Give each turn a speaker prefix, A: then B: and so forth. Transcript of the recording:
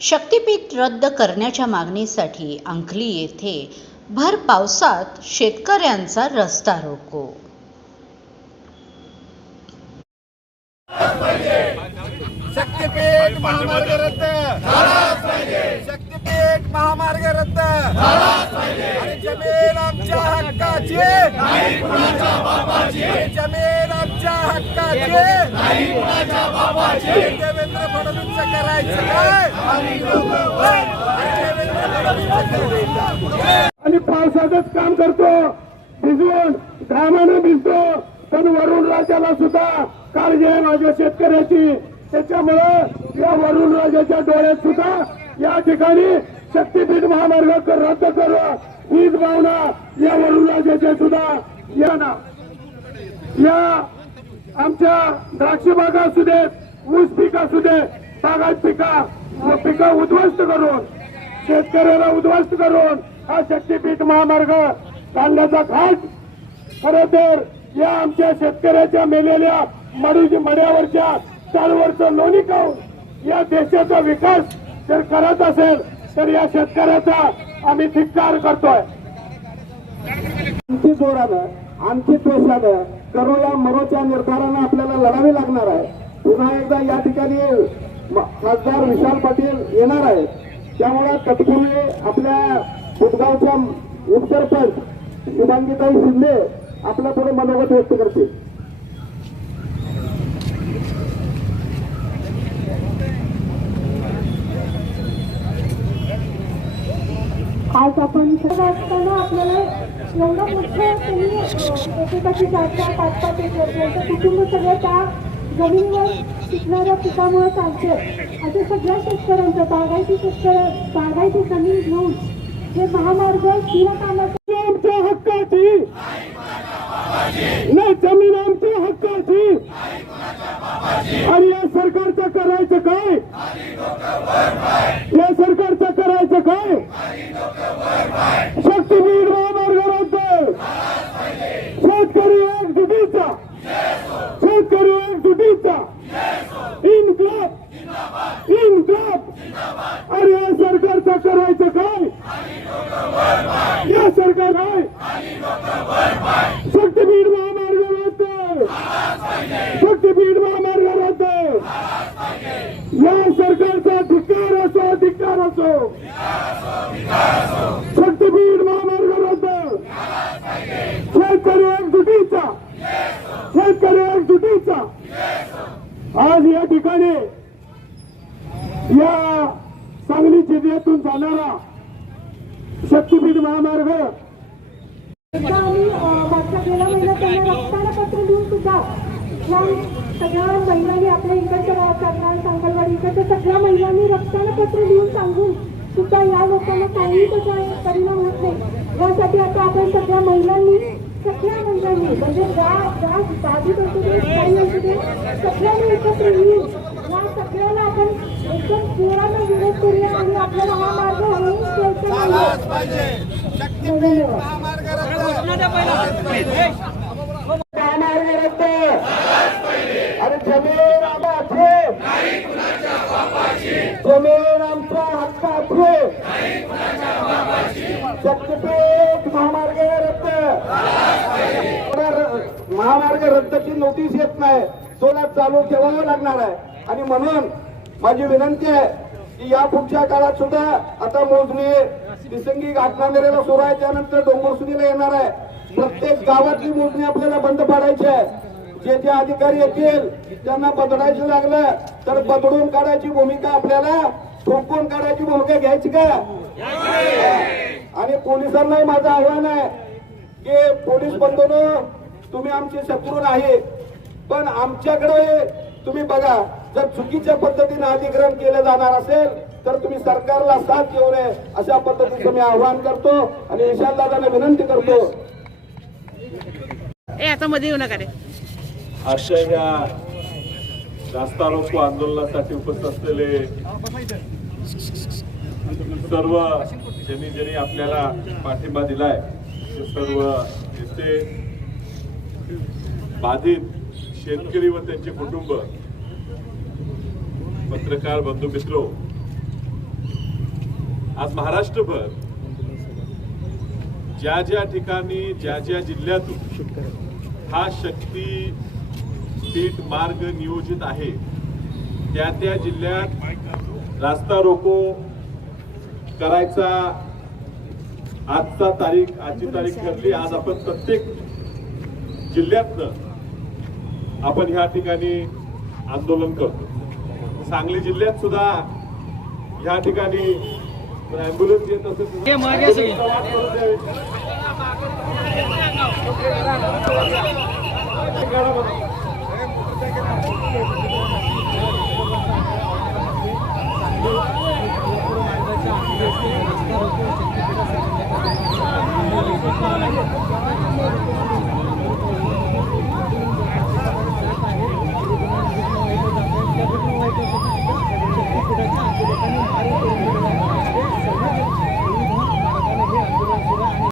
A: शक्तीपीठ रद्द करण्याच्या मागणीसाठी अंकली येथे भर पावसात शेतकऱ्यांचा रस्ता रोको.
B: शक्तीपीठ महामार्ग रद्द. शक्तीपीठ महामार्ग रद्द. आणि जमीन आमच्या हक्काची आणि जमीन आमच्या हक्काची देवेंद्र फडणवीस करायचं काय? आणि देवेंद्र फडणवीस
C: आणि पावसाचंच काम करतो. भिजवून घामानं भिजतो. पण वरुण राजाला सुद्धा काळजी आहे माझ्या शेतकऱ्याची. त्याच्यामुळं या वरुण राजाच्या डोळ्यात सुद्धा या ठिकाणी शक्तीपीठ महामार्ग कर- रद्द करू. हीच भावना या वरुण राजाच्या सुद्धा या ना या आमच्या द्राक्ष बागा असू देत ऊस पीक असू दे बागात पिका पिकं उद्ध्वस्त करून शेतकऱ्याला उद्ध्वस्त करून हा शक्तीपीठ महामार्ग काढण्याचा घाट खर तर या आमच्या शेतकऱ्याच्या मेलेल्या मडू मड्यावरच्या चालवरचं लोणी खाऊन या देशाचा विकास जर करत असेल तर या शेतकऱ्याचा आम्ही धिक्कार करतोय. आमची जोरानं आमची त्वेषानं करू या मरोच्या निर्धारानं आपल्याला लढावे लागणार आहे. पुन्हा एकदा या ठिकाणी खासदार विशाल पाटील येणार आहे. त्यामुळे तत्पूर्वी आपल्या बुधगावच्या उपसरपंच शुभांगीताई शिंदे आपल्या पुढे मनोगत व्यक्त करतील.
D: आज आपण असताना आपल्याला एवढं मोठं त्यांनी एकेकाची चार पाच पाच एक वर्षाचं कुटुंब सगळं त्या जमिनीवर पिकणाऱ्या पिकामुळे चालते असे सगळ्या शेतकऱ्यांचं बागायती शेतकऱ्या बागायती जमीन घेऊन हे महामार्ग शिवकामाचे
C: आमच्या हक्काची. नाही जमीन आमच्या हक्काची आणि या सरकारचं करायचं काय या सरकारचं करायचं काय शक्तीपीठ महामार्ग रद्द शेतकरी एक दुटीचा शेतकरी एक दुटीचा इन्क्लाब. इन्क्लाब. अरे या सरकारचं करायचं काय? या सरकार आहे शक्तीपीठ महामार्ग रद्द शक्तीपीठ महामार्ग रद्द या सरकारचा धिक्कार असो धिक्कार असो शक्तीपीठ महामार्ग रद्द शेतकरी एकजुटीचा शेतकरी एकजुटीचा आज या ठिकाणी या सांगली जिल्ह्यातून जाणारा शक्तीपीठ महामार्ग
D: सुद्धा मागच्या गेल्या महिन्यात त्यांना देऊन सुद्धा या सगळ्या महिलांनी आपल्या इकडच्या करणार सांगलवाडी इकडच्या सगळ्या महिलांनी रक्तानपत्र देऊन सांगून सुद्धा या लोकांना काहीही त्याचा परिणाम होत नाही. यासाठी आता आपण सगळ्या महिलांनी सगळ्या महिलांनी म्हणजे गाव गाव बाधित असू दे काही असू दे सगळ्यांनी एकत्र येऊन या सगळ्याला आपण एकदम जोरानं विरोध करूया आणि आपल्याला हा मार्ग होऊन द्यायचा नाहीये.
B: झालाच महामार्ग रद्द
C: आणि जमीन जमीन आमच्या हक्काचे शक्तीपीठ महामार्ग रद्द महामार्ग रद्दची नोटीस येत नाही. सोला चालू ठेवावं लागणार आहे. आणि म्हणून माझी विनंती आहे की या पुढच्या काळात सुद्धा आता मोजणी दिसंगी घाटनांदेला सुरू आहे. त्यानंतर डोंगरसुरीला येणार आहे. प्रत्येक गावातली मोजणी आपल्याला बंद पाडायची आहे. जे जे अधिकारी येतील त्यांना बदडायचं लागलं तर बदडून काढायची भूमिका आपल्याला ठोकून काढायची भूमिका घ्यायची का? आणि पोलिसांनाही माझं आव्हान आहे की पोलीस बंधून तुम्ही आमचे शत्रू नाही पण आमच्याकडे तुम्ही बघा जर चुकीच्या पद्धतीने अधिग्रहण केलं जाणार असेल तर तुम्ही सरकारला साथ देऊ नये अशा पद्धतीचं मी आव्हान करतो आणि विशाल दादांना विनंती करतो.
E: ए आता मध्ये येऊ नका रे.
F: अशा ह्या रास्ता रोको आंदोलनासाठी उपस्थित असलेले सर्व ज्यांनी ज्यांनी आपल्याला पाठिंबा दिलाय ते सर्व नेते बाधित शेतकरी व त्यांचे कुटुंब. पत्रकार बंधू मित्र आज महाराष्ट्रभर ज्या ज्या ठिकाणी ज्या ज्या जिल्ह्यातून हा शक्ती पीठ मार्ग नियोजित आहे त्या त्या जिल्ह्यात रास्ता रोको करायचा आजचा तारीख आजची तारीख ठरली. आज आपण प्रत्येक जिल्ह्यातनं आपण ह्या ठिकाणी आंदोलन करतो. सांगली जिल्ह्यात सुद्धा ह्या ठिकाणी अँब्युलन्स येत असेल